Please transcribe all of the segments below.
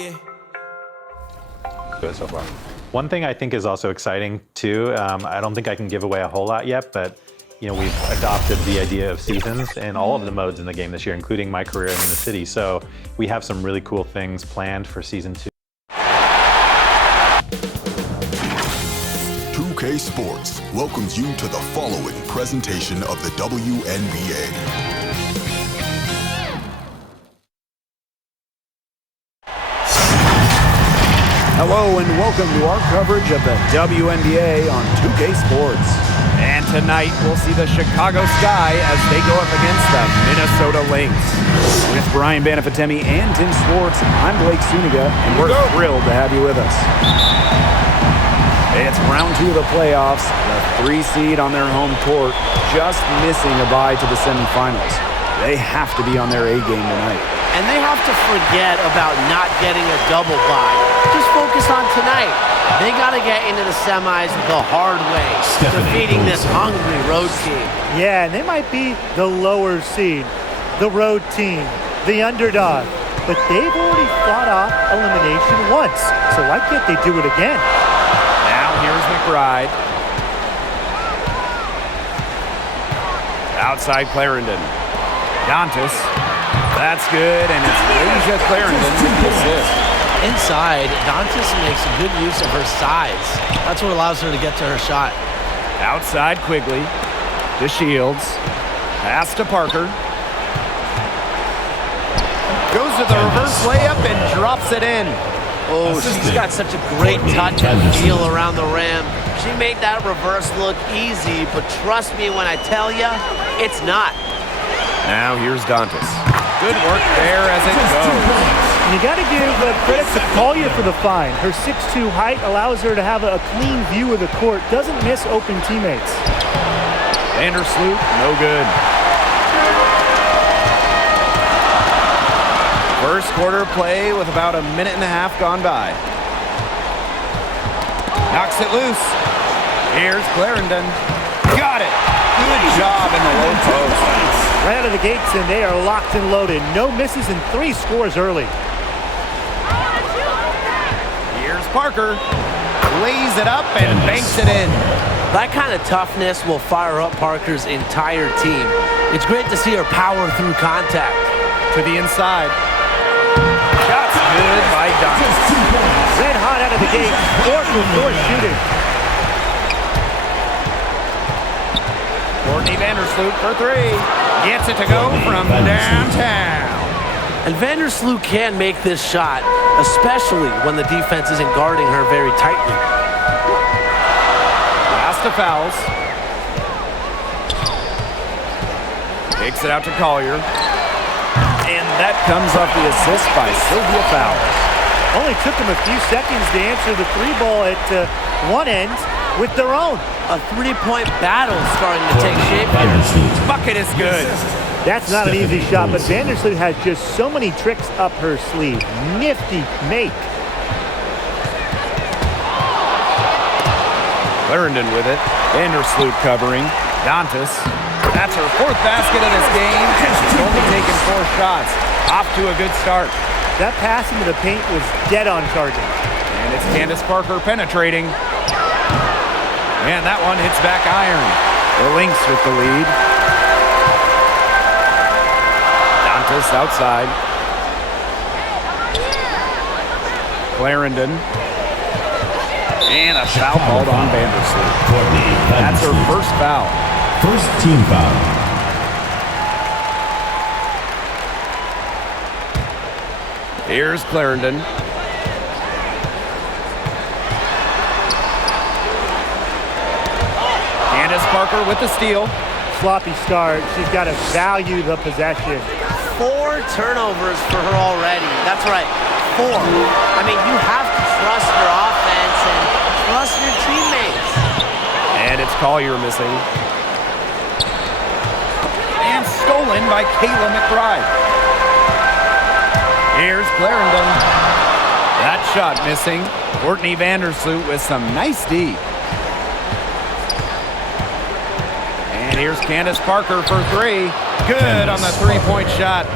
Yeah. Good so far. One thing I think is also exciting too, I don't think I can give away a whole lot yet, but we've adopted the idea of seasons in all of the modes in the game this year, including my career in the city. So we have some really cool things planned for season 2. 2K Sports welcomes you to the following presentation of the WNBA. Hello and welcome to our coverage of the WNBA on 2K Sports. And tonight we'll see the Chicago Sky as they go up against the Minnesota Lynx. With Brian Banafatemi and Tim Swartz, I'm Blake Suniga, and we're thrilled to have you with us. It's round 2 of the playoffs, the 3 seed on their home court, just missing a bye to the semifinals. They have to be on their A game tonight. And they have to forget about not getting a double bye. Just focus on tonight. They got to get into the semis the hard way, defeating this hungry road team. Yeah, and they might be the lower seed, the road team, the underdog. But they've already fought off elimination once, so why can't they do it again? Now here's McBride. Outside Clarendon. Dantas. That's good, and it's Asia Clarendon with the assist. Inside, Dantas makes good use of her size. That's what allows her to get to her shot. Outside Quigley. To Shields. Pass to Parker. Goes to the reverse layup and drops it in. Oh, she's got such a great touch and feel around the rim. She made that reverse look easy, but trust me when I tell you, it's not. Now here's Dantas. Good work there as it goes. You got to give credit to Collier for the find. Her 6'2" height allows her to have a clean view of the court, doesn't miss open teammates. Vandersloot, no good. First quarter play with about a minute and a half gone by. Knocks it loose. Here's Clarendon. Got it. Good job in the low post. Right out of the gates, and they are locked and loaded. No misses and 3 scores early. Here's Parker. Lays it up and banks it in. That kind of toughness will fire up Parker's entire team. It's great to see her power through contact. To the inside. Shot's good by Dantas. Red hot out of the gate. Short shooting. Courtney Vandersloot for 3. Gets it to go from downtown. And Vandersloot can make this shot, especially when the defense isn't guarding her very tightly. Pass to Fowles. Takes it out to Collier. And that comes off the assist by Sylvia Fowles. Only took them a few seconds to answer the 3 ball at one end with their own. A 3-point battle starting to take shape here. Bucket is good. That's not an easy shot, but Vandersloot has just so many tricks up her sleeve. Nifty make. Clarendon with it. Vandersloot covering. Dantas. That's her 4th basket of this game, and she's only taken 4 shots. Off to a good start. That pass into the paint was dead on target. And it's Candace Parker penetrating. And that one hits back iron. The Lynx with the lead. Dantas outside. Clarendon. And a foul called on Vandersloot. That's her first foul. First team foul. Here's Clarendon. Candace Parker with the steal. Sloppy start. She's got to value the possession. 4 turnovers for her already. That's right, 4. I mean, you have to trust your offense and trust your teammates. And it's Collier missing. And stolen by Kayla McBride. Here's Clarendon. That shot missing. Courtney Vandersloot with some nice D. And here's Candace Parker for 3. Good on the 3-point shot.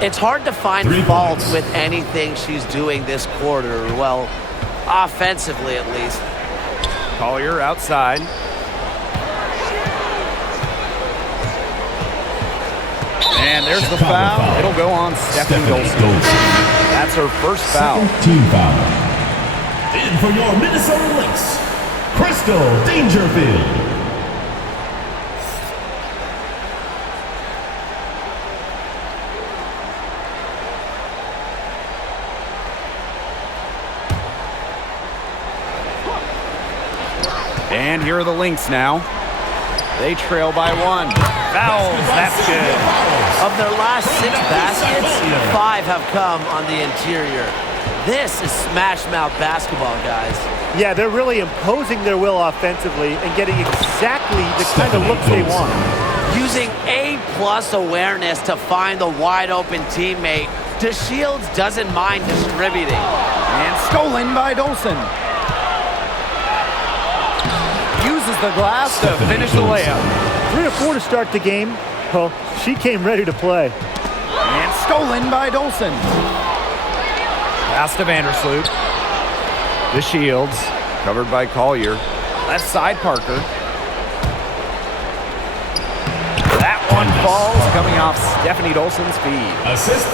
It's hard to find 3 faults points. with anything she's doing this quarter. Well, offensively at least. Collier outside. And there's the foul. It'll go on Stephanie Dolson. That's her first foul. Second team foul. And for your Minnesota Lynx, Crystal Dangerfield. And here are the Lynx now. They trail by 1. Fouls, that's good. Of their last 6 baskets, 5 have come on the interior. This is smash mouth basketball, guys. Yeah, they're really imposing their will offensively and getting exactly the kind of looks they want. Using A+ awareness to find the wide open teammate, DeShields doesn't mind distributing. And stolen by Dolson. Uses the glass to finish the layup. 3 or 4 to start the game. Well, she came ready to play. And stolen by Dolson. Pass to Vandersloot. The Shields, covered by Collier. Left side Parker. That one falls, coming off Stephanie Dolson's feed.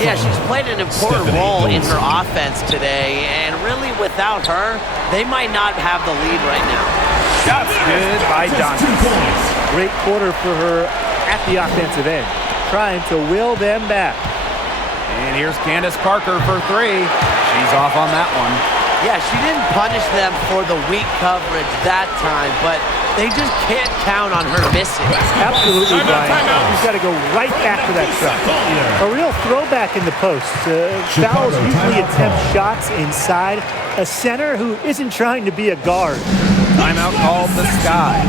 Yeah, she's played an important role in her offense today, and really without her, they might not have the lead right now. Shots good by Dantas. Great quarter for her at the offensive end, trying to will them back. And here's Candace Parker for 3. She's off on that one. Yeah, she didn't punish them for the weak coverage that time, but they just can't count on her missing. Absolutely, Brian. You've got to go right back to that shot. A real throwback in the post. Fouls usually attempt shots inside. A center who isn't trying to be a guard. Timeout called the Sky.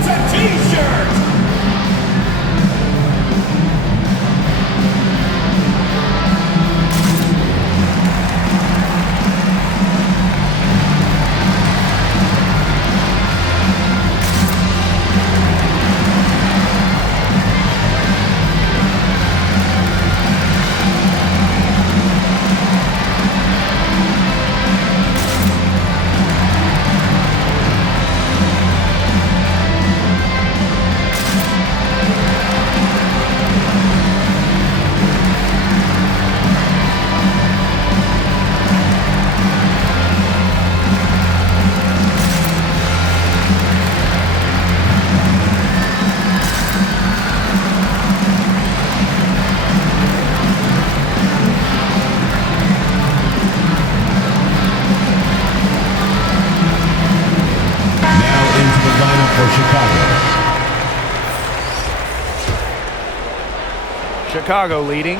Chicago leading.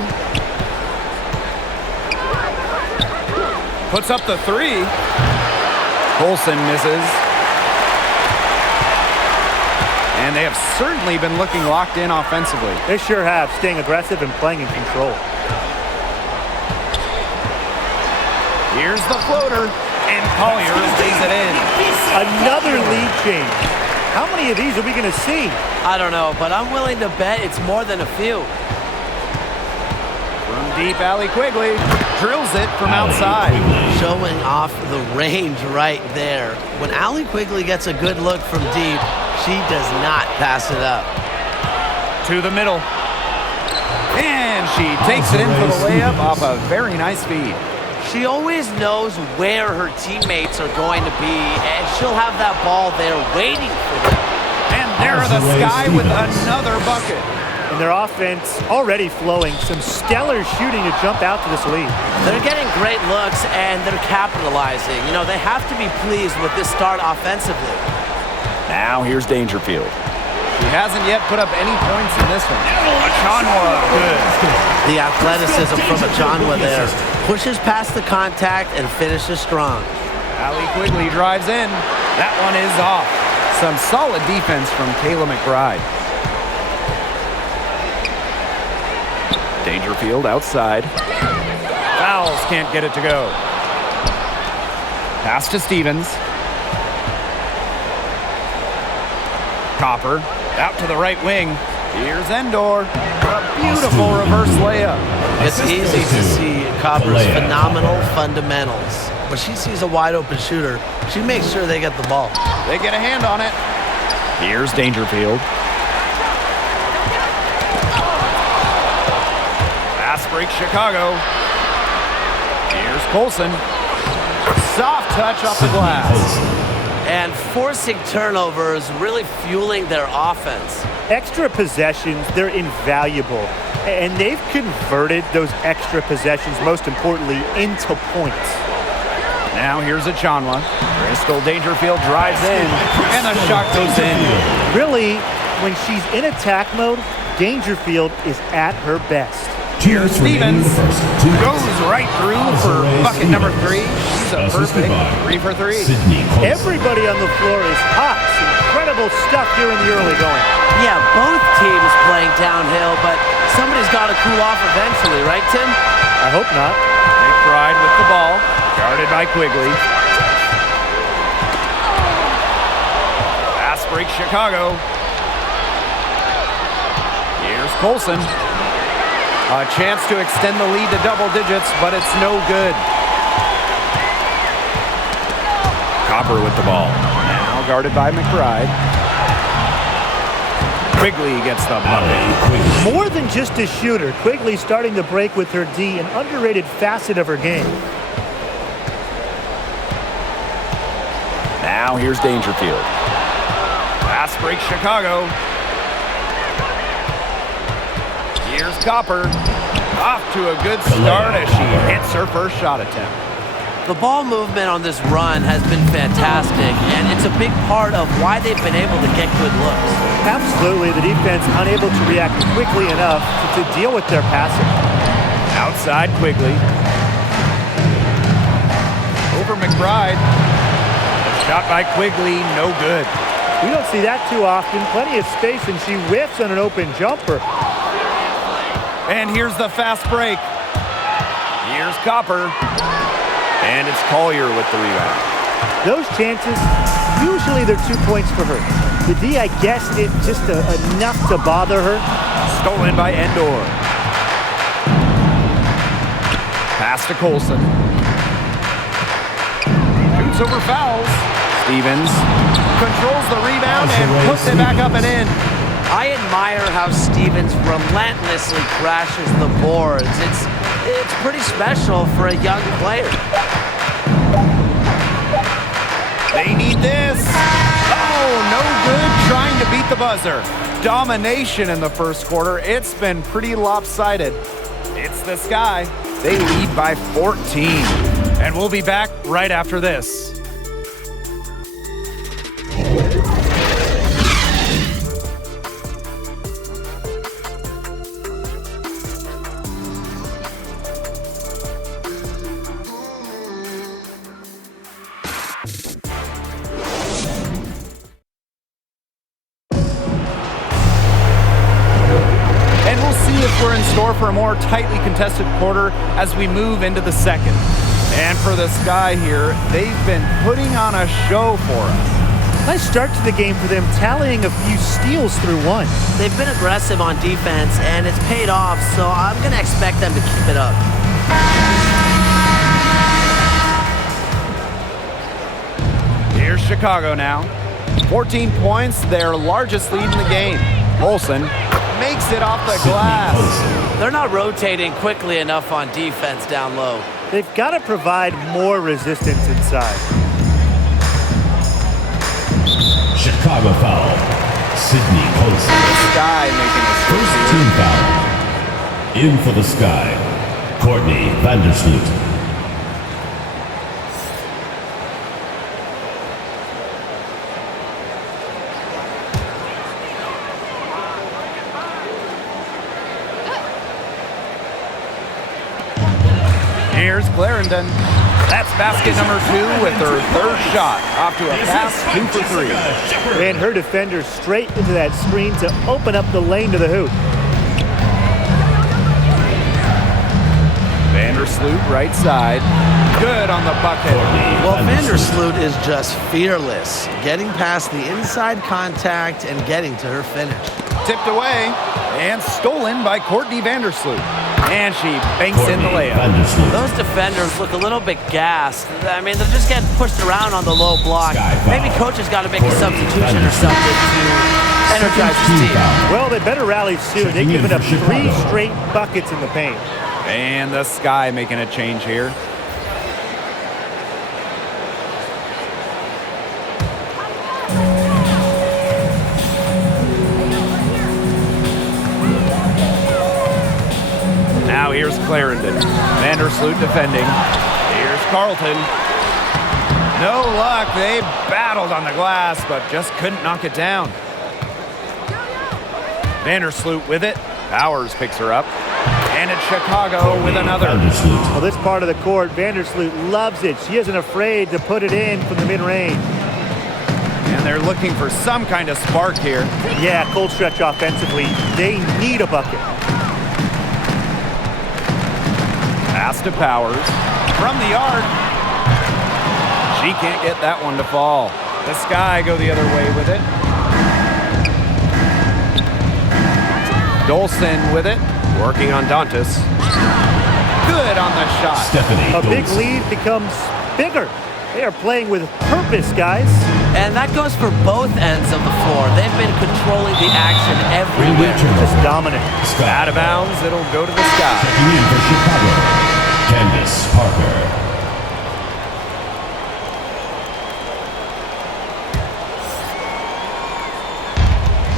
Puts up the 3. Colson misses. And they have certainly been looking locked in offensively. They sure have, staying aggressive and playing in control. Here's the floater, and Collier lays it in. Another lead change. How many of these are we going to see? I don't know, but I'm willing to bet it's more than a few. From deep, Allie Quigley drills it from outside. Showing off the range right there. When Allie Quigley gets a good look from deep, she does not pass it up. To the middle. And she takes it in for the layup off a very nice feed. She always knows where her teammates are going to be, and she'll have that ball there waiting for them. And there are the Sky with another bucket. And their offense already flowing. Some stellar shooting to jump out to this lead. They're getting great looks, and they're capitalizing. You know, they have to be pleased with this start offensively. Now here's Dangerfield. He hasn't yet put up any points in this one. Achanwa, good. The athleticism from Achanwa there. Pushes past the contact and finishes strong. Allie Quigley drives in. That one is off. Some solid defense from Kayla McBride. Dangerfield outside. Fouls can't get it to go. Pass to Stevens. Copper out to the right wing. Here's Endor. A Beautiful reverse layup. It's easy to see Copper's phenomenal fundamentals. When she sees a wide open shooter, she makes sure they get the ball. They get a hand on it. Here's Dangerfield. Fast break Chicago. Here's Colson. Soft touch off the glass. And forcing turnovers, really fueling their offense. Extra possessions, they're invaluable. And they've converted those extra possessions, most importantly, into points. Now here's a Chanwa. Crystal Dangerfield drives in, and the shot goes in. Really, when she's in attack mode, Dangerfield is at her best. Here's Stevens. Goes right through for bucket number 3. She's a perfect 3 for 3. Everybody on the floor is hot. Incredible stuff here in the early going. Yeah, both teams playing downhill, but somebody's got to cool off eventually, right, Tim? I hope not. McBride with the ball, guarded by Quigley. Fast break Chicago. Here's Colson. A chance to extend the lead to double digits, but it's no good. Copper with the ball. Now guarded by McBride. Quigley gets the bucket. More than just a shooter, Quigley starting to break with her D, an underrated facet of her game. Now here's Dangerfield. Fast break Chicago. Here's Copper. Off to a good start as she hits her first shot attempt. The ball movement on this run has been fantastic, and it's a big part of why they've been able to get good looks. Absolutely, the defense unable to react quickly enough to deal with their passing. Outside Quigley. Over McBride. A shot by Quigley, no good. We don't see that too often. Plenty of space, and she whiffs on an open jumper. And here's the fast break. Here's Copper. And it's Collier with the rebound. Those chances, usually they're 2 points for her. The D, I guess, it's just enough to bother her. Stolen by Endor. Pass to Colson. Shoots over fouls. Stevens controls the rebound and puts it back up and in. I admire how Stevens relentlessly crashes the boards. It's pretty special for a young player. They need this. Oh, no good trying to beat the buzzer. Domination in the first quarter. It's been pretty lopsided. It's the Sky. They lead by 14. And we'll be back right after this. We're in store for a more tightly contested quarter as we move into the second. And for the Sky here, they've been putting on a show for us. Nice start to the game for them, tallying a few steals through one. They've been aggressive on defense, and it's paid off, so I'm going to expect them to keep it up. Here's Chicago now. 14 points, their largest lead in the game. Olsen makes it off the glass. They're not rotating quickly enough on defense down low. They've got to provide more resistance inside. Chicago foul. Sydney Colson. The Sky making a First team foul. In for the Sky. Courtney Vandersloot. Here's Clarendon. That's basket number 2 with her third shot. Off to a fast 2 for 3. And her defender straight into that screen to open up the lane to the hoop. Vandersloot, right side. Good on the bucket. Well, Vandersloot is just fearless, getting past the inside contact and getting to her finish. Tipped away and stolen by Courtney Vandersloot. And she banks in the layup. Those defenders look a little bit gassed. I mean, they're just getting pushed around on the low block. Maybe coach has got to make a substitution or something to energize his team. Well, they better rally soon. They've given up 3 straight buckets in the paint. And the Sky making a change here. Now here's Clarendon. Vandersloot defending. Here's Carlton. No luck. They battled on the glass, but just couldn't knock it down. Vandersloot with it. Powers picks her up. And it's Chicago with another. Well, this part of the court, Vandersloot loves it. She isn't afraid to put it in from the mid-range. And they're looking for some kind of spark here. Yeah, cold stretch offensively. They need a bucket. Pass to Powers. From the arc. She can't get that one to fall. The Sky go the other way with it. Dolson with it. Working on Dantas. Good on the shot. A big lead becomes bigger. They are playing with purpose, guys. And that goes for both ends of the floor. They've been controlling the action everywhere. Just dominant. Out of bounds, it'll go to the Sky. Checking in for Chicago, Candace Parker.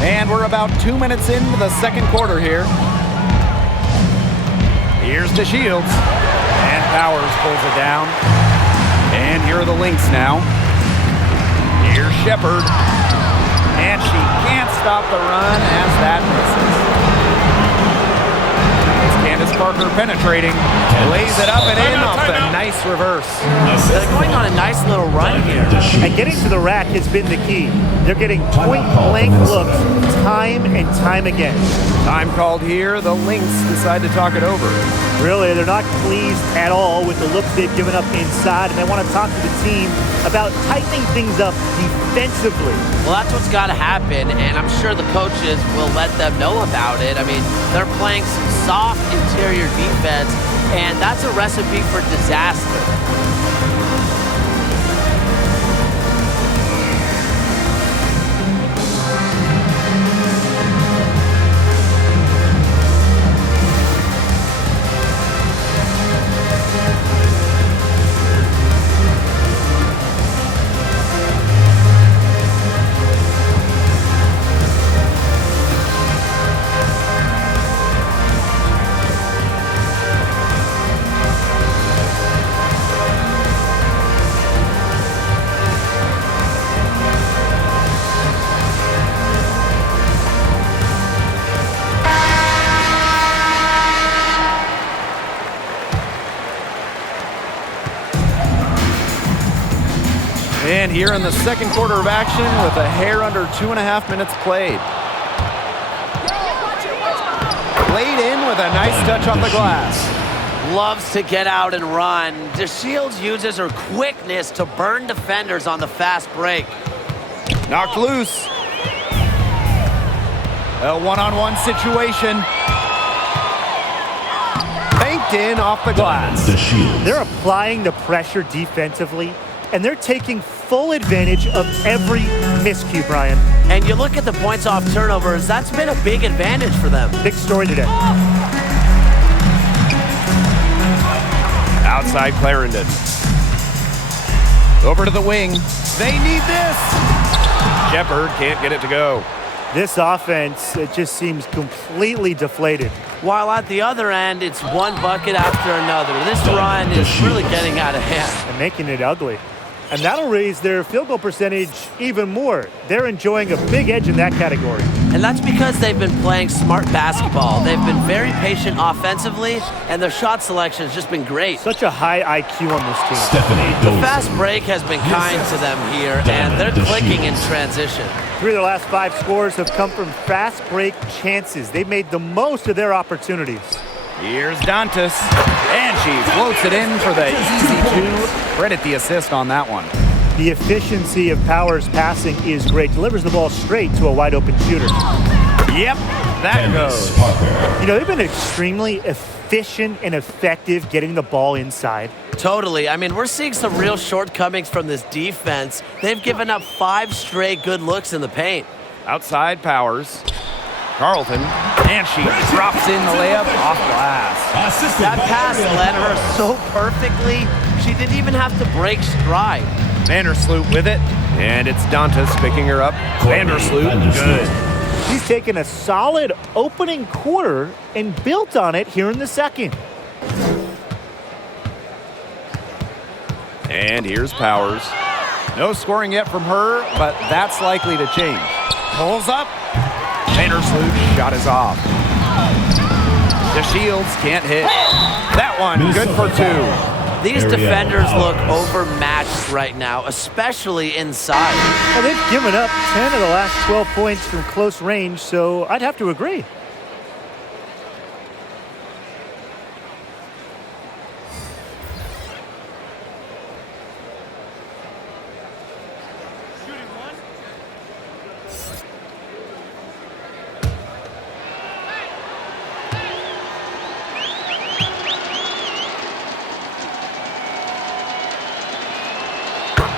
And we're about 2 minutes into the second quarter here. Here's to Shields. And Powers pulls it down. And here are the Lynx now. Here's Shepard. And she can't stop the run as that misses. It's Candace Parker penetrating. Lays it up and in off the nice reverse. They're going on a nice little run here. And getting to the rack has been the key. They're getting point-blank looks time and time again. Time called here. The Lynx decide to talk it over. Really, they're not pleased at all with the looks they've given up inside, and they want to talk to the team about tightening things up defensively. Well, that's what's got to happen, and I'm sure the coaches will let them know about it. I mean, they're playing some soft interior defense, and that's a recipe for disaster. And here in the second quarter of action with a hair under 2.5 minutes played. Played in with a nice touch off the glass. Loves to get out and run. DeShields uses her quickness to burn defenders on the fast break. Knocked loose. A one-on-one situation. Banked in off the glass. They're applying the pressure defensively, and they're taking full advantage of every miscue, Brian. And you look at the points off turnovers, that's been a big advantage for them. Big story today. Outside Clarendon. Over to the wing. They need this. Shepard can't get it to go. This offense, it just seems completely deflated. While at the other end, it's one bucket after another. This run is really getting out of hand. And making it ugly. And that'll raise their field goal percentage even more. They're enjoying a big edge in that category. And that's because they've been playing smart basketball. They've been very patient offensively, and their shot selection has just been great. Such a high IQ on this team. The fast break has been kind to them here, and they're clicking in transition. 3 of their last 5 scores have come from fast break chances. They've made the most of their opportunities. Here's Dantas. And she floats it in for the easy two. Credit the assist on that one. The efficiency of Powers' passing is great. Delivers the ball straight to a wide-open shooter. Yep, that goes. You know, they've been extremely efficient and effective getting the ball inside. Totally. I mean, we're seeing some real shortcomings from this defense. They've given up 5 straight good looks in the paint. Outside Powers. Carlton. And she drops in the layup off glass. That pass led her so perfectly, she didn't even have to break stride. Vandersloot with it. And it's Dantas picking her up. Vandersloot, good. He's taken a solid opening quarter and built on it here in the second. And here's Powers. No scoring yet from her, but that's likely to change. Pulls up. Vandersloot shot is off. DeShields can't hit. That one, good for 2. These defenders look overmatched right now, especially inside. Well, they've given up 10 of the last 12 points from close range, so I'd have to agree.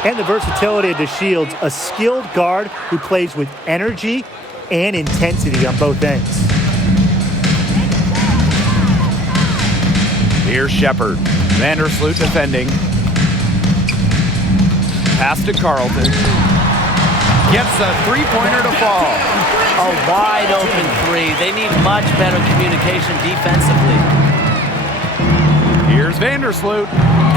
And the versatility of DeShields, a skilled guard who plays with energy and intensity on both ends. Here's Shepard. Vandersloot defending. Pass to Carlton. Gets a three-pointer to fall. A wide open 3. They need much better communication defensively. Here's Vandersloot.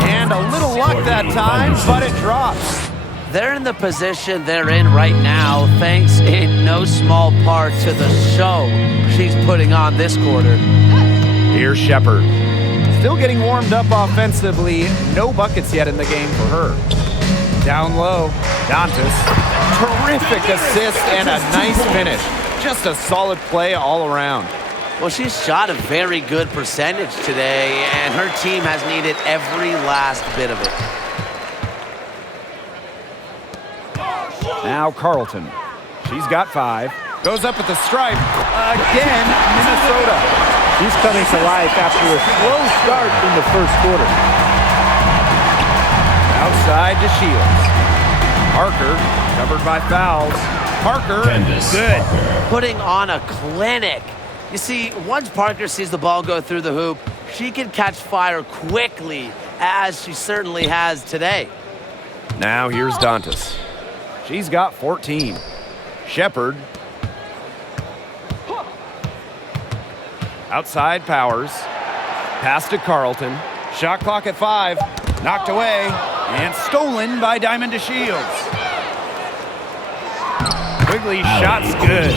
And a little luck that time, but it drops. They're in the position they're in right now, thanks in no small part to the show she's putting on this quarter. Here's Shepard. Still getting warmed up offensively. No buckets yet in the game for her. Down low, Dantas. Terrific assist and a nice finish. Just a solid play all around. Well, she's shot a very good percentage today, and her team has needed every last bit of it. Now Carlton. She's got 5. Goes up at the stripe. Again, Minnesota. She's coming to life after a slow start in the first quarter. Outside to Shields. Parker, covered by fouls. Parker, Candace. good. Putting on a clinic. You see, once Parker sees the ball go through the hoop, she can catch fire quickly, as she certainly has today. Now here's Dantas. She's got 14. Shepard. Outside Powers. Pass to Carlton. Shot clock at 5. Knocked away. And stolen by Diamond DeShields. Quigley shot's good.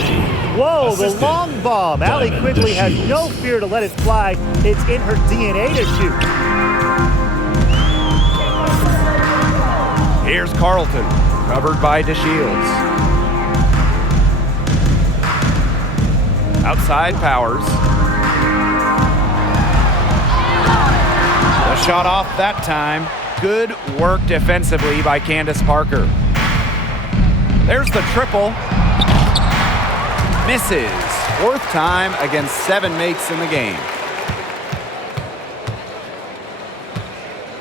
Whoa, the long bomb. Allie Quigley has no fear to let it fly. It's in her DNA to shoot. Here's Carlton, covered by DeShields. Outside Powers. The shot off that time. Good work defensively by Candace Parker. There's the triple. Misses. 4th time against 7 mates in the game.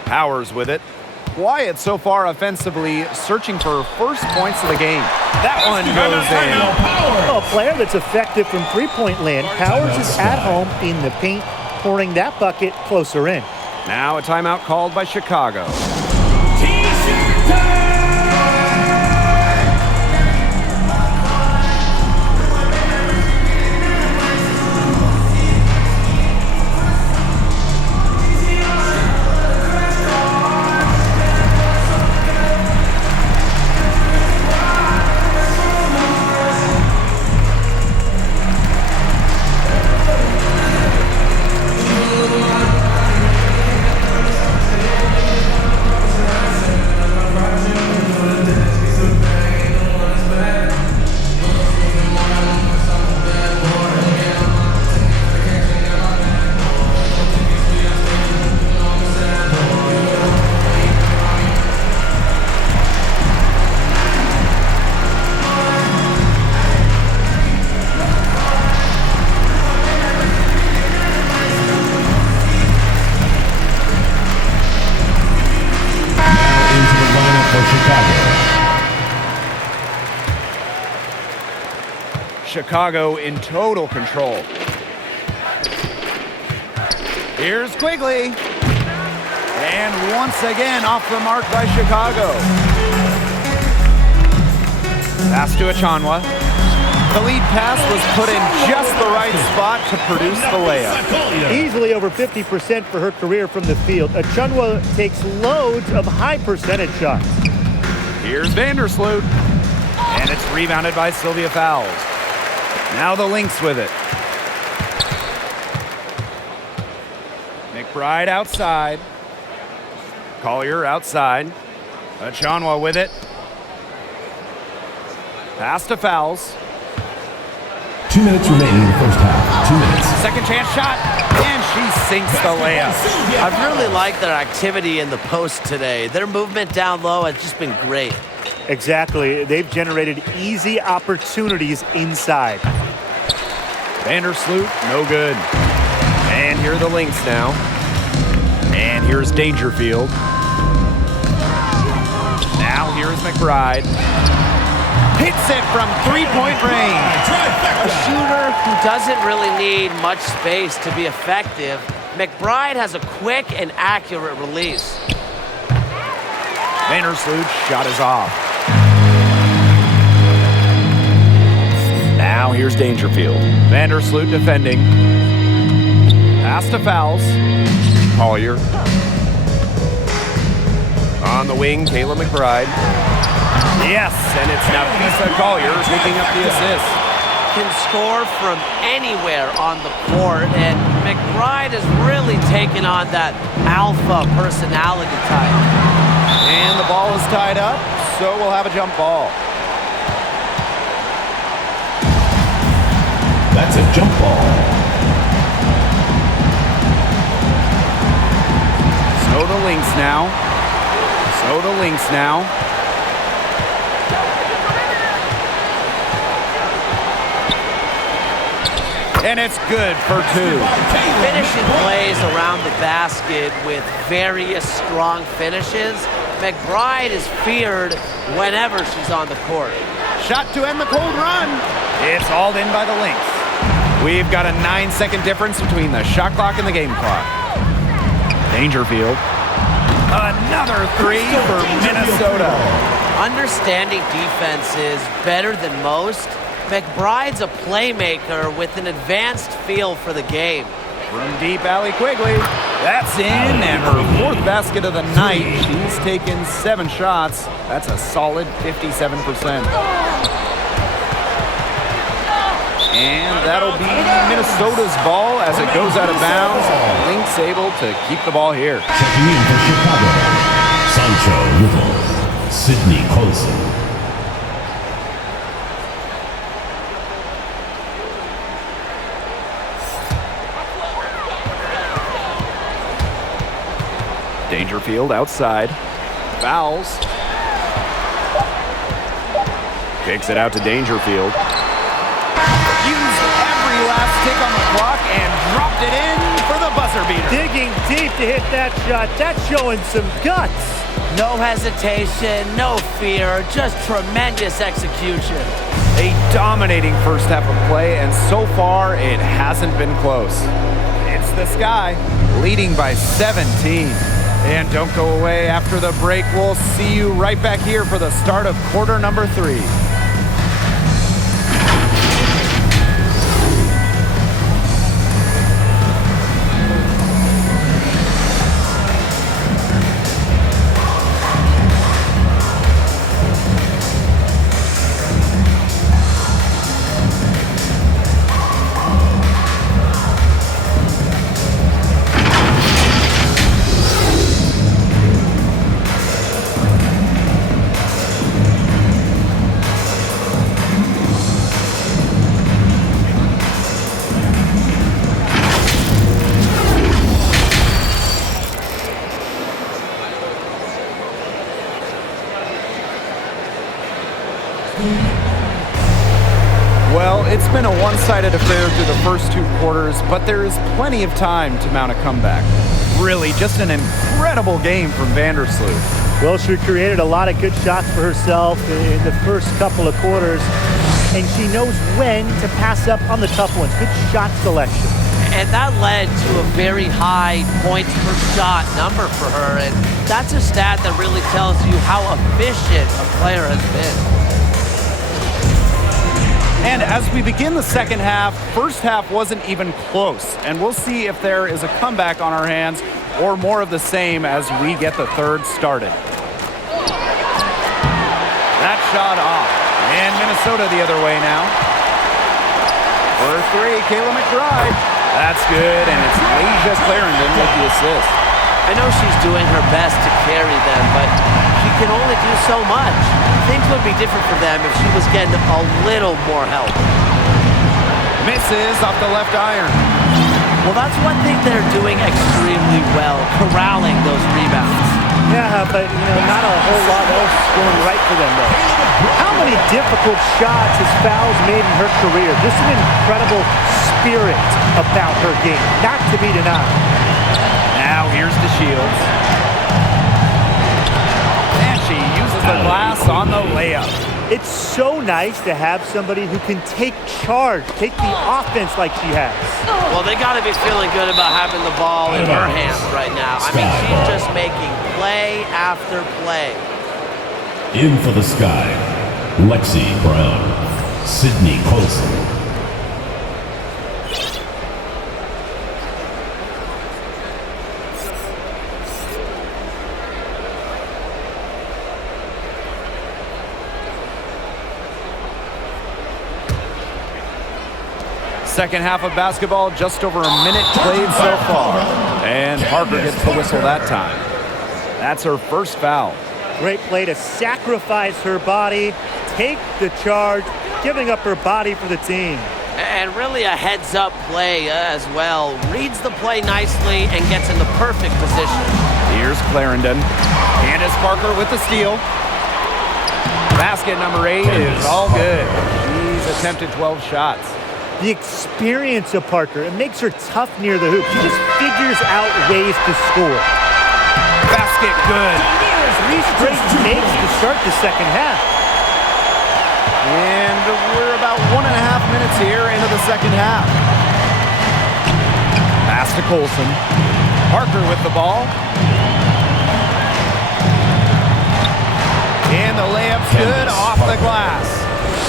Powers with it. Quiet so far offensively, searching for first points of the game. That one goes in. Oh, a player that's effective from three-point land. Powers is at home in the paint, pouring that bucket closer in. Now a timeout called by Chicago. Chicago in total control. Here's Quigley. And once again off the mark by Chicago. Pass to Achanwa. The lead pass was put in just the right spot to produce the layup. Easily over 50% for her career from the field. Achanwa takes loads of high percentage shots. Here's Vandersloot. And it's rebounded by Sylvia Fowles. Now the Lynx with it. McBride outside. Collier outside. Achanwa with it. Pass to Fowles. 2 minutes remaining in the first half. 2 minutes. Second chance shot, and she sinks the layup. I've really liked their activity in the post today. Their movement down low has just been great. Exactly. They've generated easy opportunities inside. Vandersloot, no good. And here are the Lynx now. And here's Dangerfield. Now here's McBride. Hits it from three-point range. A shooter who doesn't really need much space to be effective, McBride has a quick and accurate release. Vandersloot's shot is off. Now here's Dangerfield. Vandersloot defending. Pass to Fowles. Collier. On the wing, Kayla McBride. Yes, and it's Nafisa Collier picking up the assist. Can score from anywhere on the court, and McBride has really taken on that alpha personality type. And the ball is tied up, so we'll have a jump ball. That's a jump ball. So the Lynx now. And it's good for 2. Finishing plays around the basket with various strong finishes. McBride is feared whenever she's on the court. Shot to end the cold run. It's hauled in by the Lynx. We've got a 9-second difference between the shot clock and the game clock. Dangerfield. Another 3 for Minnesota. Understanding defenses better than most, McBride's a playmaker with an advanced feel for the game. From deep alley, Quigley. That's in, and her 4th basket of the night. She's taken 7 shots. That's a solid 57%. And that'll be Minnesota's ball as it goes out of bounds. Lynx able to keep the ball here. Checking in for Chicago. Sancho Little. Sydney Colson. Dangerfield outside. Fouls. Kicks it out to Dangerfield. Used every last tick on the clock and dropped it in for the buzzer beater. Digging deep to hit that shot. That's showing some guts. No hesitation, no fear, just tremendous execution. A dominating first half of play, and so far it hasn't been close. It's the Sky, leading by 17. And don't go away after the break. We'll see you right back here for the start of quarter number 3. Well, it's been a one-sided affair through the first 2 quarters, but there is plenty of time to mount a comeback. Really, just an incredible game from Vandersloot. Well, she created a lot of good shots for herself in the first couple of quarters. and she knows when to pass up on the tough ones. Good shot selection. And that led to a very high points per shot number for her. And that's a stat that really tells you how efficient a player has been. And as we begin the second half, first half wasn't even close. And we'll see if there is a comeback on our hands or more of the same as we get the third started. That shot off. And Minnesota the other way now. For three, Kayla McBride. That's good, and it's Leisha Clarendon with the assist. I know she's doing her best to carry them, but she can only do so much. Things would be different for them if she was getting a little more help. Misses off the left iron. Well, that's one thing they're doing extremely well, corralling those rebounds. Yeah, but not a whole lot else going right for them, though. How many difficult shots has Fowles made in her career? Just an incredible spirit about her game, not to be denied. Now here's the Shields. And she uses the glass on the layup. It's so nice to have somebody who can take charge, take the offense like she has. Well, they got to be feeling good about having the ball in her hands right now. I mean, she's just making play after play. In for the Sky, Lexi Brown, Sydney Colson. Second half of basketball, just over a minute played so far. And Parker gets the whistle that time. That's her first foul. Great play to sacrifice her body, take the charge, giving up her body for the team. And really a heads-up play as well. Reads the play nicely and gets in the perfect position. Here's Clarendon. Candace Parker with the steal. Basket number 8 is all good. She's attempted 12 shots. The experience of Parker, it makes her tough near the hoop. She just figures out ways to score. Basket good. 3 straight makes to start the second half. And we're about 1.5 minutes here into the second half. Pass to Colson. Parker with the ball. And the layup's good off the glass.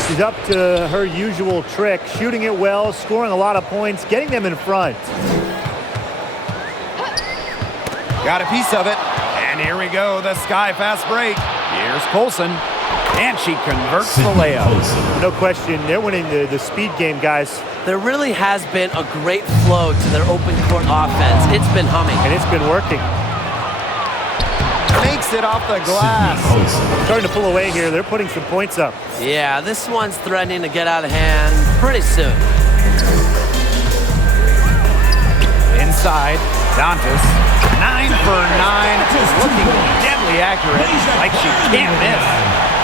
She's up to her usual trick, shooting it well, scoring a lot of points, getting them in front. Got a piece of it. And here we go, the Sky fast break. Here's Colson. And she converts the layup. No question, they're winning the speed game, guys. There really has been a great flow to their open court offense. It's been humming. And it's been working. Makes it off the glass. Starting to pull away here. They're putting some points up. Yeah, this one's threatening to get out of hand pretty soon. Inside, Dantas. 9 for 9. Looking deadly accurate. Like she can't miss.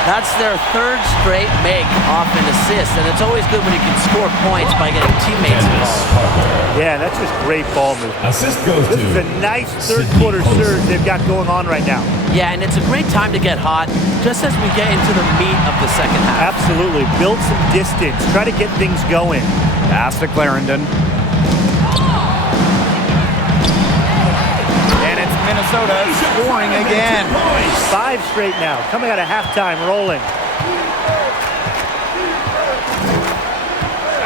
That's their third straight make off an assist, and it's always good when you can score points by getting teammates involved. Yeah, that's just great ball movement. Assist goes This is a nice third quarter surge they've got going on right now. Yeah, and it's a great time to get hot, just as we get into the meat of the second half. Absolutely. Build some distance. Try to get things going. Pass to Clarendon. And it's Minnesota scoring again. 5 straight now. Coming out of halftime, rolling.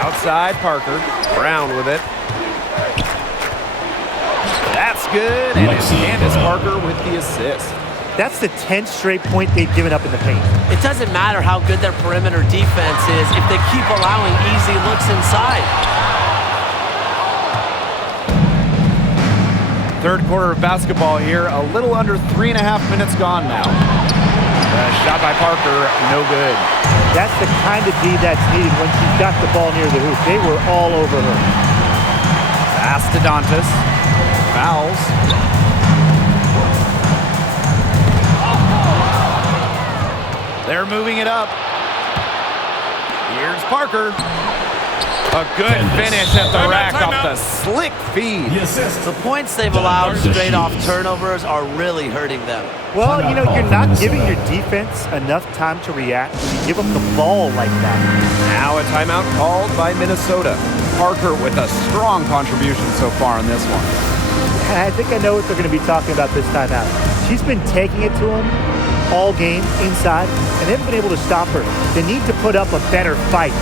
Outside, Parker. Brown with it. That's good. And it's Candace Parker with the assist. That's the 10th straight point they've given up in the paint. It doesn't matter how good their perimeter defense is if they keep allowing easy looks inside. Third quarter of basketball here. A little under 3.5 minutes gone now. Shot by Parker, no good. That's the kind of D that's needed when she's got the ball near the hoop. They were all over her. Pass to Dantas. Fouls. They're moving it up. Here's Parker. A good finish at the rack off the slick feed. The assist. The points they've allowed straight off turnovers are really hurting them. Well, you know, you're not giving your defense enough time to react when you give them the ball like that. Now a timeout called by Minnesota. Parker with a strong contribution so far in this one. I think I know what they're going to be talking about this timeout. She's been taking it to them all game inside, and they haven't been able to stop her. They need to put up a better fight.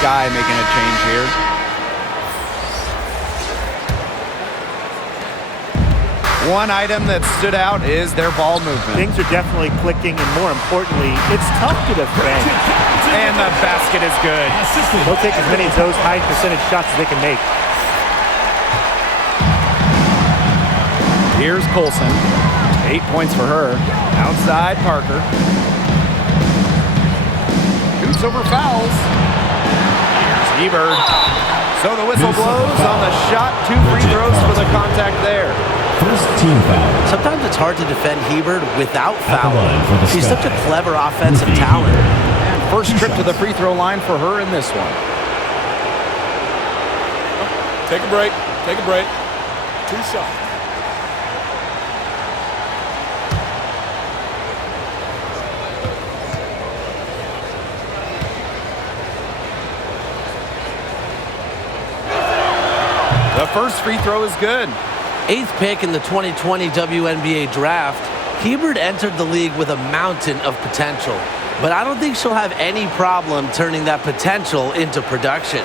Sky making a change here. One item that stood out is their ball movement. Things are definitely clicking, and more importantly, it's tough to defend. And the basket is good. They'll take as many of those high percentage shots as they can make. Here's Colson. 8 points for her. Outside Parker. Shoots over fouls. Hebert. So the whistle blows on the shot. 2 free throws for the contact there. First team foul. Sometimes it's hard to defend Hebert without At the line for fouling. the She's Sky. such a clever offensive Ruthie talent. Hebert. And first trip to the free throw line for her in this one. Take a break. Take a break. 2 shots. The first free throw is good. 8th pick in the 2020 WNBA draft, Hebert entered the league with a mountain of potential. But I don't think she'll have any problem turning that potential into production.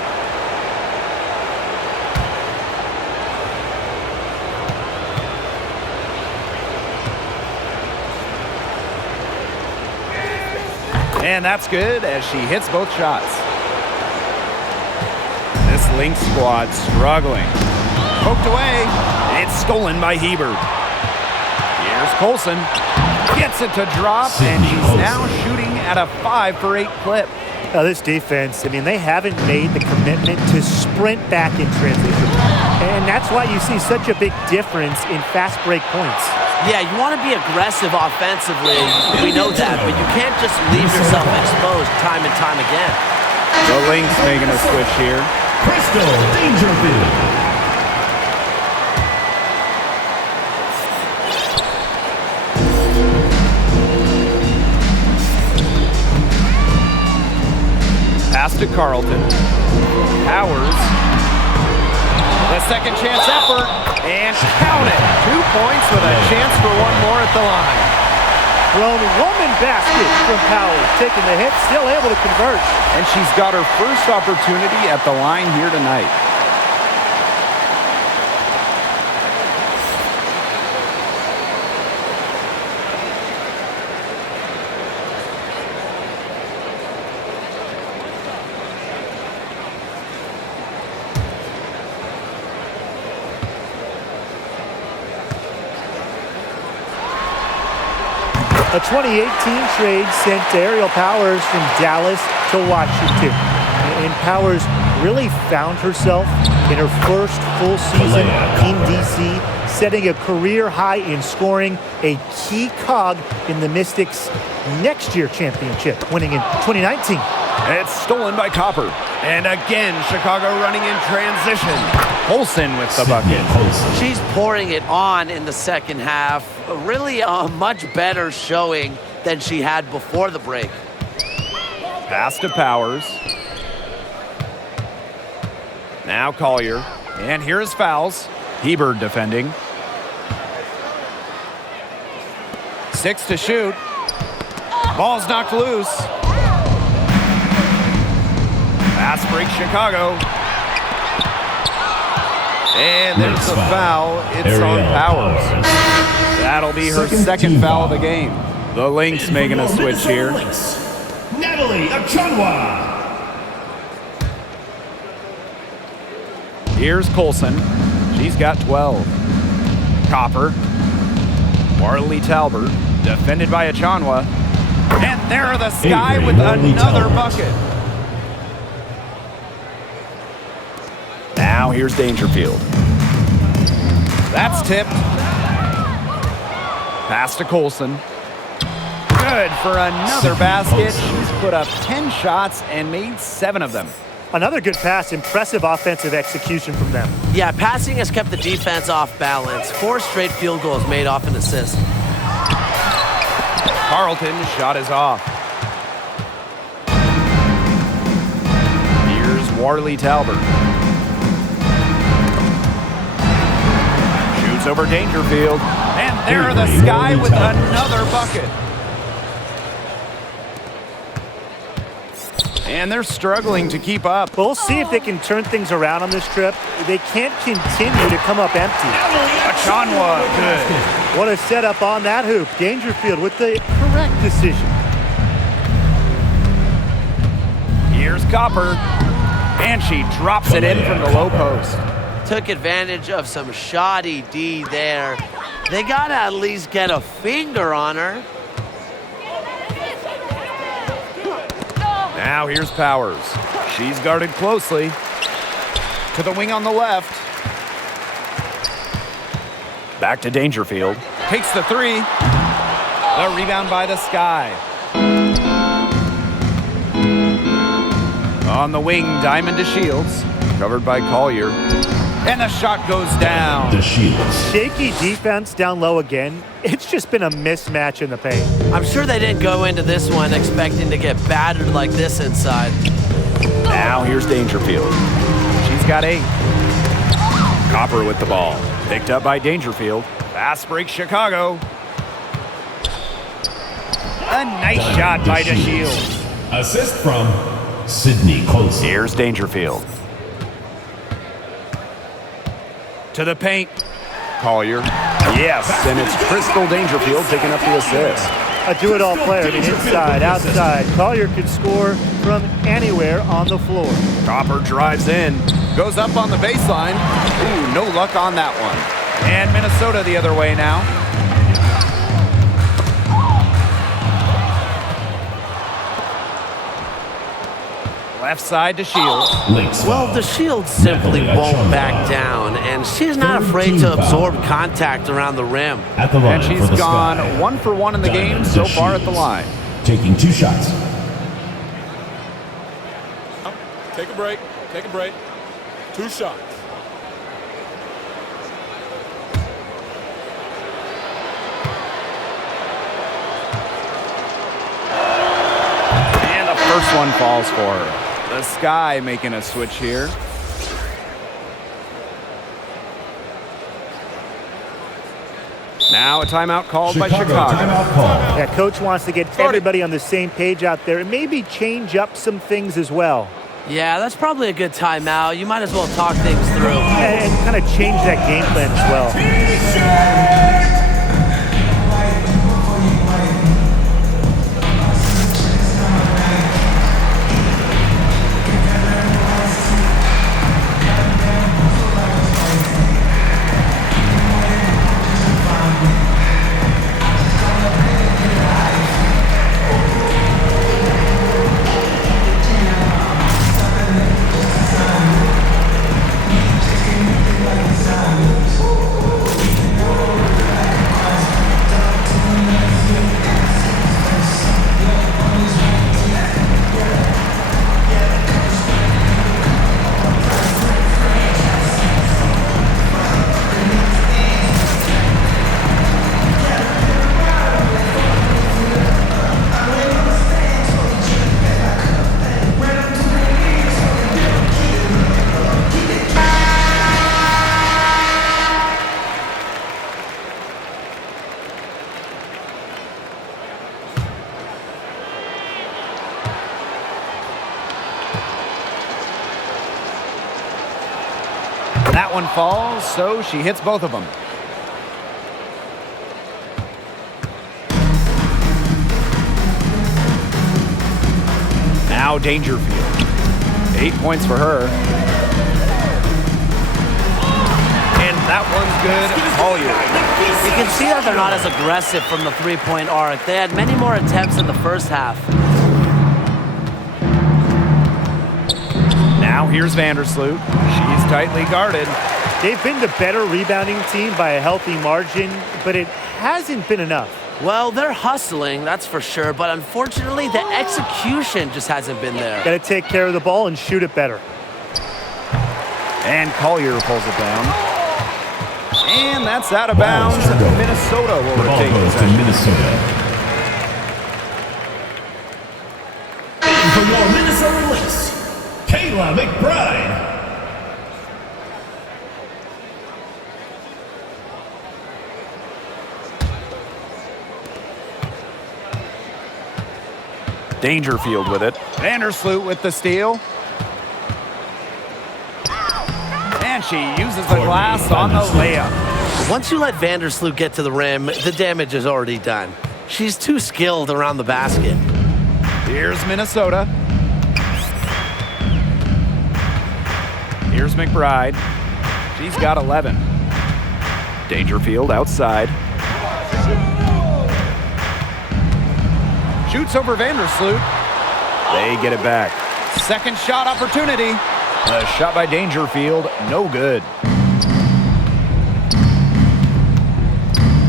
And that's good as she hits both shots. This Lynx squad struggling. Poked away. It's stolen by Hebert. Here's Colson. Gets it to drop, and she's now shooting at a 5 for 8 clip. Now this defense, I mean, they haven't made the commitment to sprint back in transition. And that's why you see such a big difference in fast break points. Yeah, you want to be aggressive offensively. We know that, but you can't just leave yourself exposed time and time again. The Lynx making a switch here. Crystal Dangerfield. Pass to Carlton. Powers. The second chance effort. And count it. 2 points with a chance for one more at the line. Lone woman basket from Powers. Taking the hit, still able to convert. And she's got her first opportunity at the line here tonight. A 2018 trade sent Ariel Powers from Dallas to Washington. And Powers really found herself in her first full season in D.C., setting a career high in scoring, a key cog in the Mystics' next year championship, winning in 2019. It's stolen by Copper. And again, Chicago running in transition. Olsen with the bucket. She's pouring it on in the second half. Really a much better showing than she had before the break. Pass to Powers. Now Collier. And here's fouls. Hebert defending. 6 to shoot. Ball's knocked loose. Fast break Chicago. And there's the foul. It's Ariel on Powers. Powers. That'll be her second team foul of the foul. game. The Lynx And making for a your switch Minnesota here. Lynx, Natalie Achonwa. Here's Colson. She's got 12. Copper. Marley Talbert. Defended by Achonwa. And there the Sky Avery with Marley another Talbot. bucket. Now here's Dangerfield. That's tipped. Pass to Colson. Good for another basket. She's put up 10 shots and made 7 of them. Another good pass. Impressive offensive execution from them. Yeah, passing has kept the defense off balance. 4 straight field goals made off an assist. Carlton's shot is off. Here's Warley Talbert. Shoots over Dangerfield. And there the Avery Sky Warley with Talbot. another bucket. And they're struggling to keep up. We'll see if they can turn things around on this trip. They can't continue to come up empty. Achonwa, good. What a setup on that hoop. Dangerfield with the correct decision. Here's Copper. And she drops it in from the low post. Took advantage of some shoddy D there. They gotta at least get a finger on her. Now here's Powers. She's guarded closely. To the wing on the left. Back to Dangerfield. Takes the 3. The rebound by the Sky. On the wing, Diamond to Shields. Covered by Collier. And the shot goes down. The Shields. Shaky defense down low again. It's just been a mismatch in the paint. I'm sure they didn't go into this one expecting to get battered like this inside. Now here's Dangerfield. She's got 8. Copper with the ball. Picked up by Dangerfield. Fast break Chicago. A nice shot by DeShields. Assist from Sydney Colson. Here's Dangerfield. To the paint. Collier. Yes, and it's Crystal Dangerfield picking up the assist. A do-it-all player. I mean, inside, outside. Collier can score from anywhere on the floor. Copper drives in. Goes up on the baseline. Ooh, no luck on that one. And Minnesota the other way now. Left side to Shields. Lynx Well, foul. the Shield simply Natalie won't Achonwa. back down, and she's not Third afraid team to absorb foul. contact around the rim. At the line And she's for the gone Sky. 1 for 1 in the game Diamond so to far at the Shields. line. Taking 2 shots. Take a break. Take a break. 2 shots. And the first one falls for her. The Sky making a switch here. Now a timeout called by Chicago. Timeout call. Yeah, coach wants to get everybody on the same page out there and maybe change up some things as well. Yeah, that's probably a good timeout. You might as well talk things through. And kind of change that game plan as well. one falls, so she hits both of them. Now Dangerfield. 8 points for her. And that one's good. Collier. You can see that they're not as aggressive from the three-point arc. They had many more attempts in the first half. Now here's Vandersloot. She's tightly guarded. They've been the better rebounding team by a healthy margin, but it hasn't been enough. Well, they're hustling, that's for sure, but unfortunately, the execution just hasn't been there. Got to take care of the ball and shoot it better. And Collier pulls it down. And that's out of bounds. Minnesota will The ball retake goes to possession. Minnesota. And for your Minnesota Lynx, Kayla McBride. Dangerfield with it. Vandersloot with the steal. And she uses the glass on the layup. Once you let Vandersloot get to the rim, the damage is already done. She's too skilled around the basket. Here's Minnesota. Here's McBride. She's got 11. Dangerfield outside. Shoots over Vandersloot. They get it back. Second shot opportunity. A shot by Dangerfield, no good.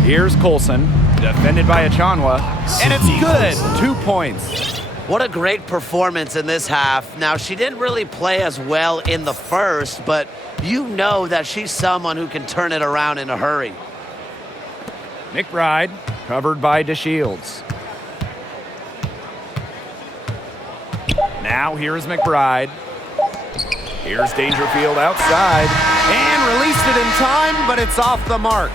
Here's Colson, defended by Achanwa, and it's good. 2 points. What a great performance in this half. Now, she didn't really play as well in the first, but you know that she's someone who can turn it around in a hurry. McBride, covered by DeShields. Now here's McBride. Here's Dangerfield outside. And released it in time, but it's off the mark.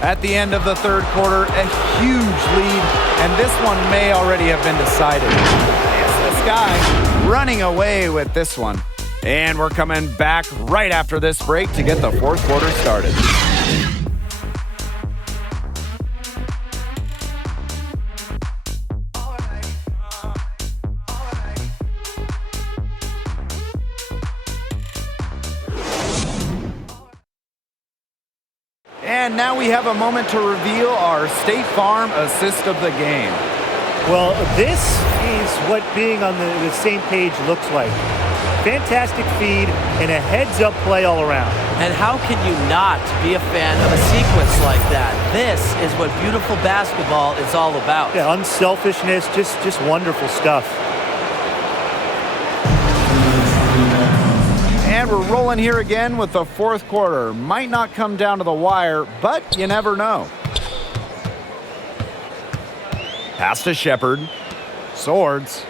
At the end of the third quarter, a huge lead, and this one may already have been decided. It's this guy running away with this one. And we're coming back right after this break to get the fourth quarter started. And now we have a moment to reveal our State Farm assist of the game. Well, this is what being on the same page looks like. Fantastic feed and a heads-up play all around. And how can you not be a fan of a sequence like that? This is what beautiful basketball is all about. Yeah, unselfishness, just wonderful stuff. And we're rolling here again with the fourth quarter. Might not come down to the wire, but you never know. Pass to Shepard. Swords.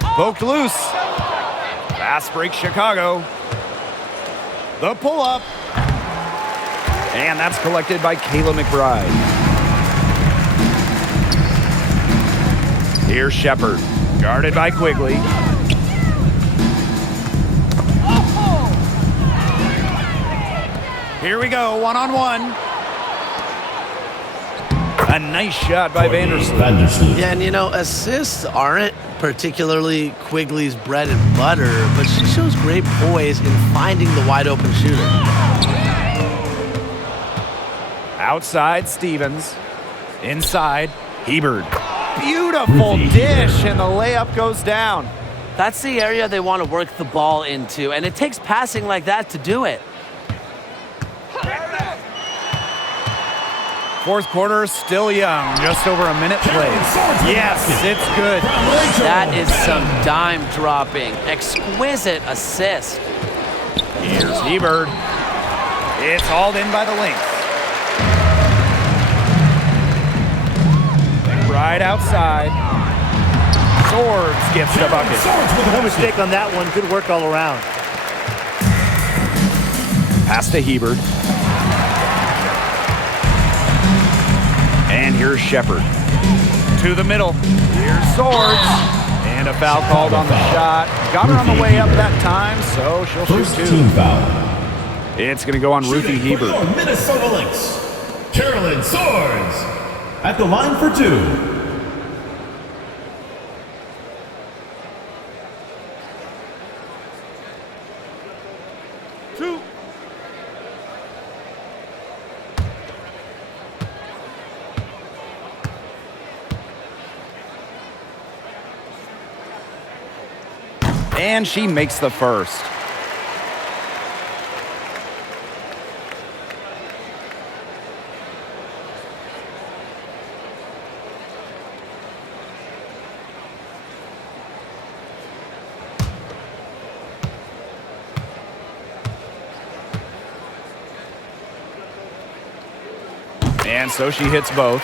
Poked loose. Fast break Chicago. The pull-up. And that's collected by Kayla McBride. Here's Shepard. Guarded by Quigley. Here we go, one-on-one. A nice shot by Vandersloot. Yeah, and you know, assists aren't particularly Quigley's bread and butter, but she shows great poise in finding the wide open shooter. Outside, Stevens. Inside, Hebert. Beautiful dish, and the layup goes down. That's the area they want to work the ball into, and it takes passing like that to do it. Fourth quarter, still young, just over a minute played. Yes, it's good. That is some dime dropping, exquisite assist. Here's Hebert. It's hauled in by the Lynx. Right outside. Swords gets the bucket. No mistake on that one. Good work all around. Pass to Hebert. And here's Shepard. To the middle. Here's Swords. And a foul called on the shot. Got her on the way up that time, so she'll First shoot team 2. foul. It's going to go on Ruthie Shooting for Hebert. your Minnesota Lynx, Carolyn Swords. At the line for 2. And she makes the first. And so she hits both.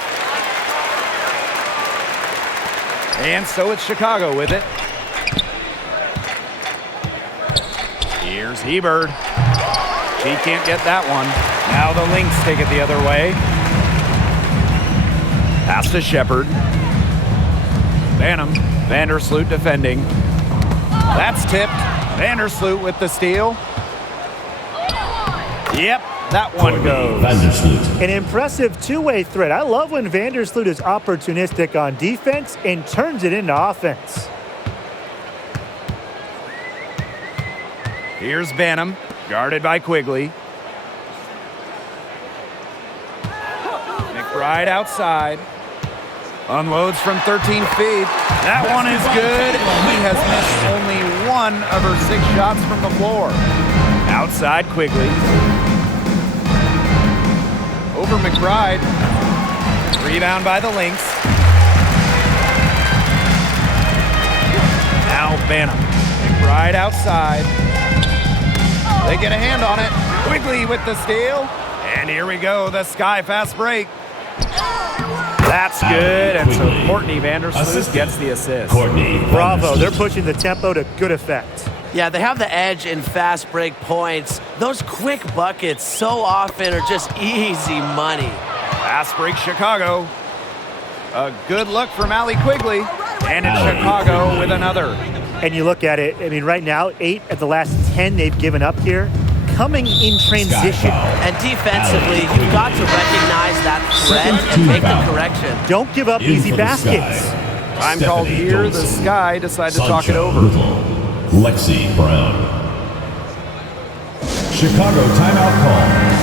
And so it's Chicago with it. Here's Hebert. She can't get that one. Now the Lynx take it the other way. Pass to Shepard. Banham. Vandersloot defending. That's tipped. Vandersloot with the steal. Yep, that one goes. Vandersloot. An impressive two-way threat. I love when Vandersloot is opportunistic on defense and turns it into offense. Here's Banham, guarded by Quigley. McBride outside. Unloads from 13 feet. That one is good. He has missed only 1 of her 6 shots from the floor. Outside Quigley. Over McBride. Rebound by the Lynx. Now Banham. McBride outside. They get a hand on it. Quigley with the steal. And here we go, the sky fast break. That's good. And so Courtney Vandersloot gets the assist. Courtney Bravo, Vandersloot. they're pushing the tempo to good effect. Yeah, they have the edge in fast break points. Those quick buckets so often are just easy money. Fast break Chicago. A good look from Allie Quigley. And it's Chicago with another. And you look at it, I mean, right now, 8 of the last 10 they've given up here, coming in transition. And defensively, you've got to recognize that threat and make the correction. Don't give up easy baskets. Time called here. The Sky decide to talk it over. Lexi Brown. Chicago timeout call.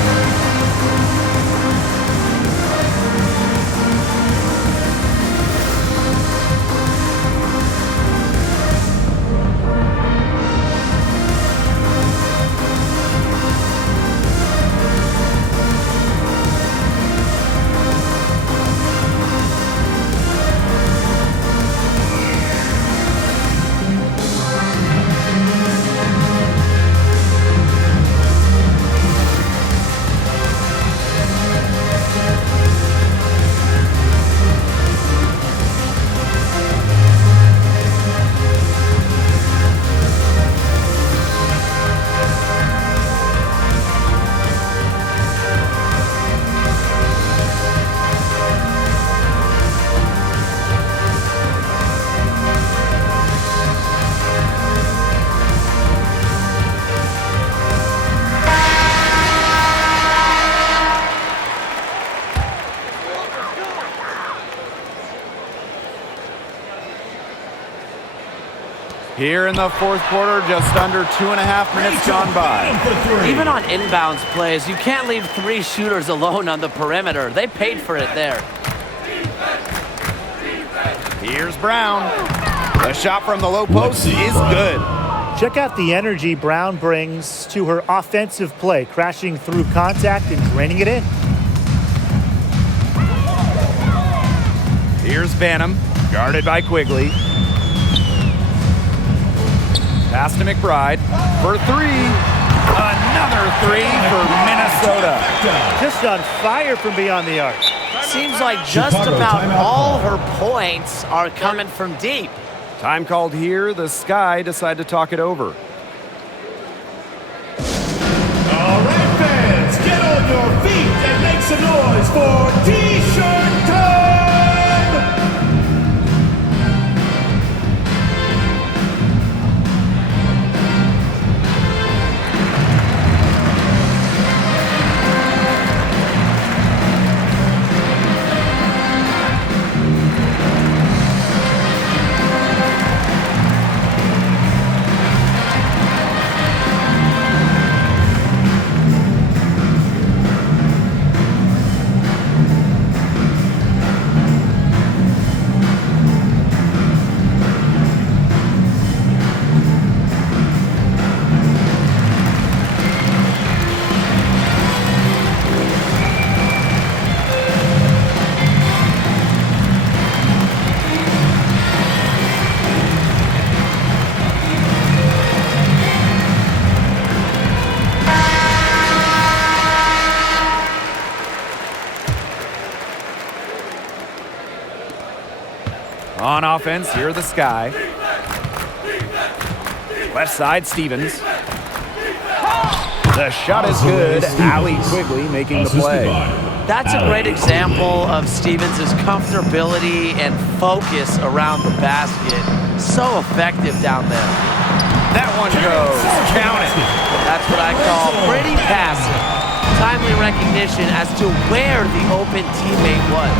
Here in the fourth quarter, just under 2.5 minutes gone by. Even on inbounds plays, you can't leave 3 shooters alone on the perimeter. They paid for it there. Here's Brown. The shot from the low post is good. Check out the energy Brown brings to her offensive play, crashing through contact and draining it in. Here's Banham, guarded by Quigley. Pass to McBride for 3. Another 3 for Minnesota. Just on fire from beyond the arc. Seems like just Chicago about timeout all call. her points are coming from deep. Time called here. The Sky decide to talk it over. All right, fans, get on your feet and make some noise for T-shirt time! offense, here the Sky. Left side, Stevens. The shot is good. Allie Quigley making the play. That's a great example of Stevens' comfortability and focus around the basket. So effective down there. That one goes. Count it. That's what I call pretty passive. Timely recognition as to where the open teammate was.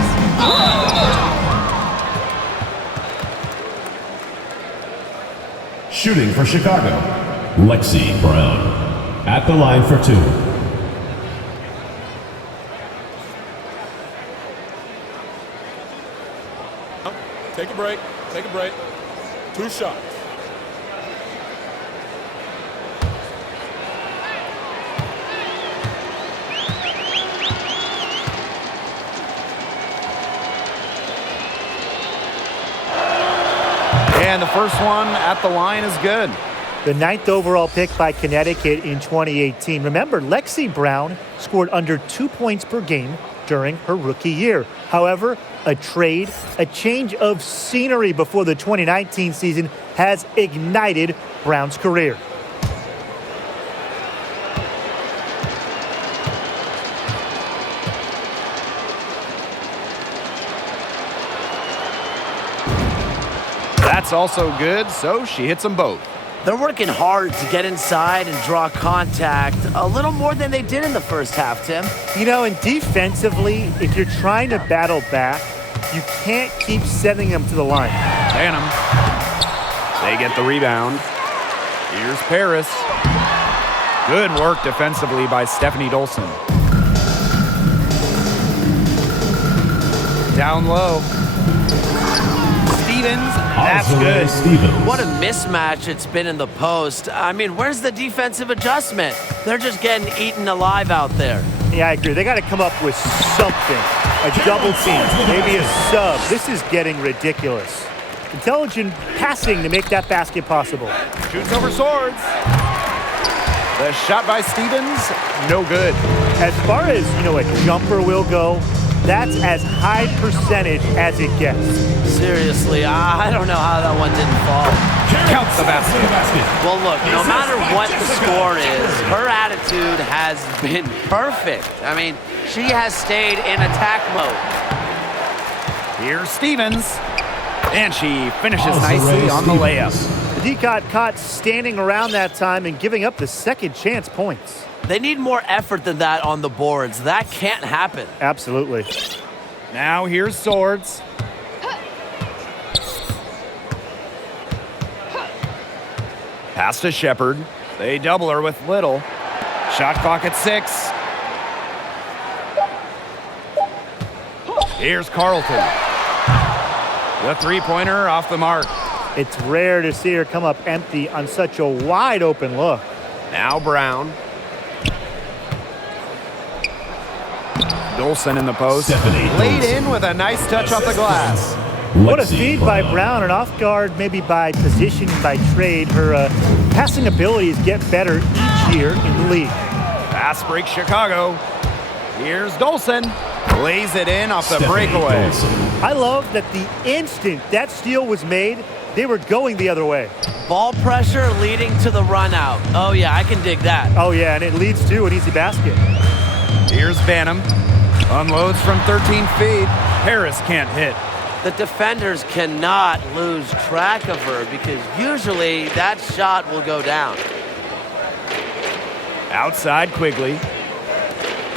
Shooting for Chicago, Lexi Brown. At the line for 2. Take a break. Take a break. 2 shots. And the first one at the line is good. The 9th overall pick by Connecticut in 2018. Remember, Lexi Brown scored under 2 points per game during her rookie year. However, a trade, a change of scenery before the 2019 season has ignited Brown's career. That's also good, so she hits them both. They're working hard to get inside and draw contact a little more than they did in the first half, Tim. You know, and defensively, if you're trying to battle back, you can't keep sending them to the line. Banham. They get the rebound. Here's Paris. Good work defensively by Stephanie Dolson. Down low. Stevens, that's good. What a mismatch it's been in the post. I mean, where's the defensive adjustment? They're just getting eaten alive out there. Yeah, I agree. They got to come up with something. A double team, maybe a sub. This is getting ridiculous. Intelligent passing to make that basket possible. Shoots over Swords. The shot by Stevens, no good. As far as, a jumper will go, that's as high percentage as it gets. Seriously, I don't know how that one didn't fall. Count the basket. Well, look, no matter what the score is, her attitude has been perfect. I mean, she has stayed in attack mode. Here's Stevens. And she finishes nicely on the layup. The D got caught standing around that time and giving up the second chance points. They need more effort than that on the boards. That can't happen. Absolutely. Now here's Swords. Pass to Shepard. They double her with Little. Shot clock at 6. Here's Carlton. The three-pointer off the mark. It's rare to see her come up empty on such a wide open look. Now Brown. Dolson in the post. Laid in with a nice touch off the glass. What a feed by Brown, and off guard maybe by position, by trade. Her passing abilities get better each year in the league. Fast break Chicago. Here's Dolson. Lays it in off the breakaway. I love that the instant that steal was made, they were going the other way. Ball pressure leading to the run out. Oh yeah, I can dig that. Oh yeah, and it leads to an easy basket. Here's Banham. Unloads from 13 feet. Harris can't hit. The defenders cannot lose track of her because usually that shot will go down. Outside Quigley.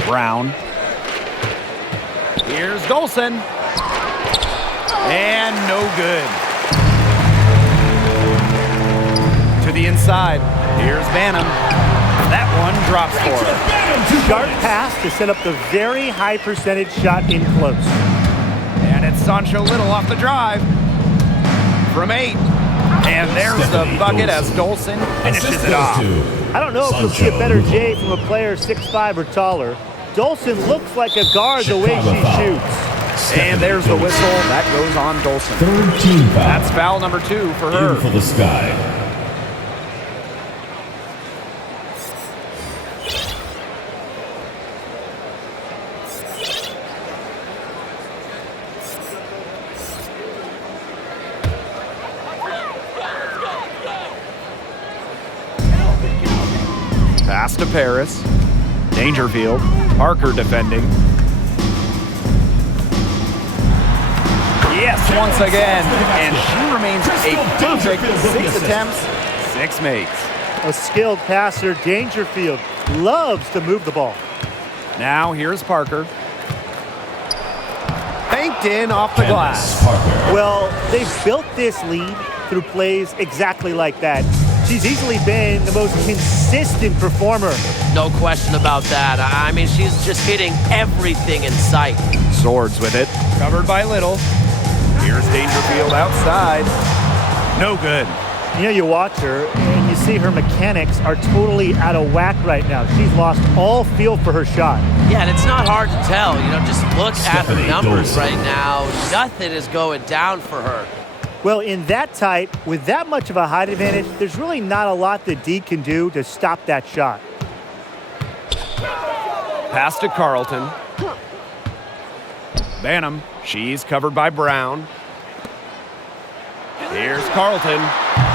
Brown. Here's Dolson. And no good. To the inside. Here's Banham. That one drops for her. Sharp pass to set up the very high percentage shot in close. And it's Sancho Little off the drive. From 8. And there's the bucket as Dolson finishes it off. I don't know if you'll see a better J from a player 6'5" or taller. Dolson looks like a guard the way she shoots. And there's the whistle. That goes on Dolson. Third team foul. That's foul number 2 for her. In for the Sky. Pass to Paris. Dangerfield. Parker defending. Yes, once again. And she remains a perfect 6 attempts, 6 makes. A skilled passer, Dangerfield, loves to move the ball. Now here's Parker. Banked in off the glass. Well, they've built this lead through plays exactly like that. She's easily been the most consistent performer. No question about that. I mean, she's just hitting everything in sight. Swords with it. Covered by Little. Here's Dangerfield outside. No good. You know, you watch her and you see her mechanics are totally out of whack right now. She's lost all feel for her shot. Yeah, and it's not hard to tell. You know, just look at her numbers right now. Nothing is going down for her. Well, in that tight, with that much of a height advantage, there's really not a lot that Dee can do to stop that shot. Pass to Carlton. Banham. She's covered by Brown. Here's Carlton.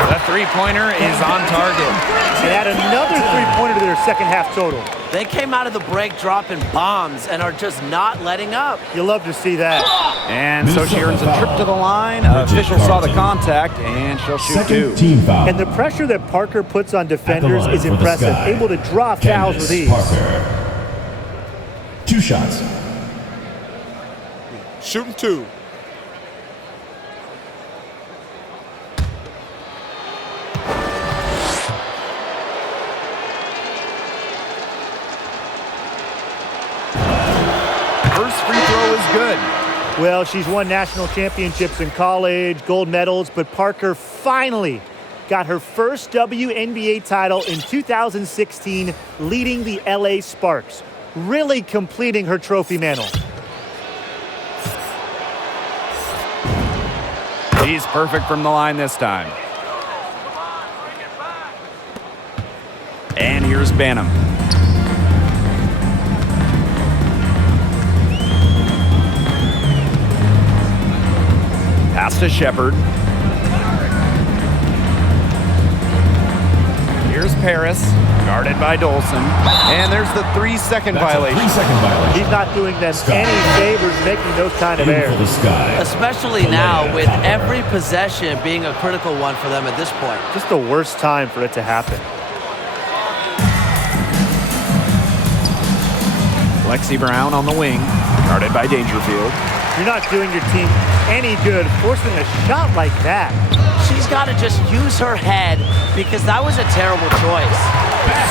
The three-pointer is on target. And add another three-pointer to their second half total. They came out of the break dropping bombs and are just not letting up. You love to see that. And so she earns a trip to the line. Official saw the contact, and she'll shoot two. Team foul. And the pressure that Parker puts on defenders is for the impressive. Sky. Able to draw fouls with ease. Parker. 2 shots. Shooting 2. First free throw is good. Well, she's won national championships in college, gold medals, but Parker finally got her first WNBA title in 2016, leading the LA Sparks, really completing her trophy mantle. He's perfect from the line this time. And here's Banham. Pass to Shepard. Here's Paris, guarded by Dolson. And there's the 3-second violation. 3-second violation. He's not doing them any favors making those kind of For errors. the Sky. Especially now with every possession being a critical one for them at this point. Just the worst time for it to happen. Lexi Brown on the wing, guarded by Dangerfield. You're not doing your team any good forcing a shot like that. She's got to just use her head because that was a terrible choice.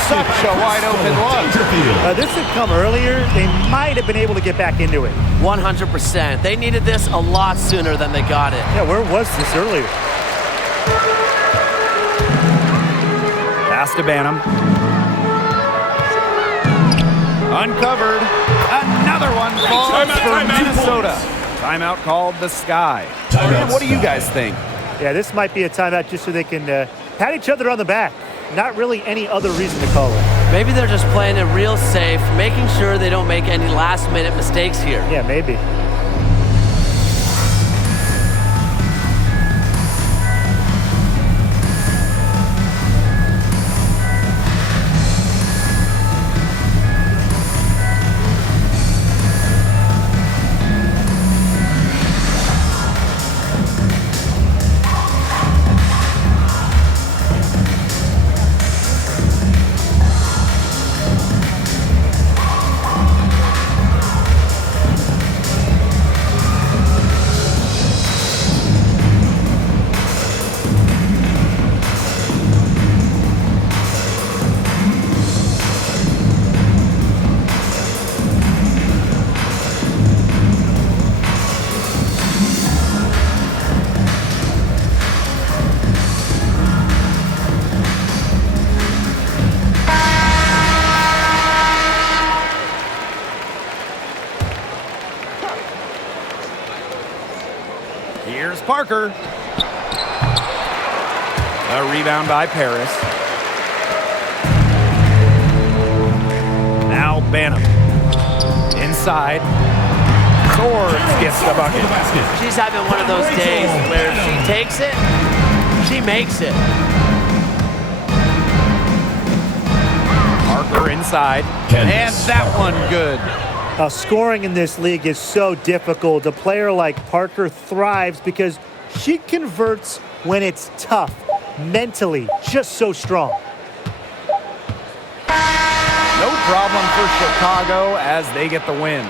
Such a wide open look. This had come earlier. They might have been able to get back into it. 100%. They needed this a lot sooner than they got it. Yeah, where was this earlier? Pass to Banham. Uncovered. Another one falls for Minnesota. Timeout called the Sky. What do you guys think? Yeah, this might be a timeout just so they can pat each other on the back. Not really any other reason to call it. Maybe they're just playing it real safe, making sure they don't make any last-minute mistakes here. Yeah, maybe. Here's Parker. A rebound by Paris. Now Banham. Inside. Swords gets the bucket. She's having one of those days where if she takes it, she makes it. inside. Candace. And that one good. Scoring in this league is so difficult. A player like Parker thrives because she converts when it's tough. Mentally, just so strong. No problem for Chicago as they get the win.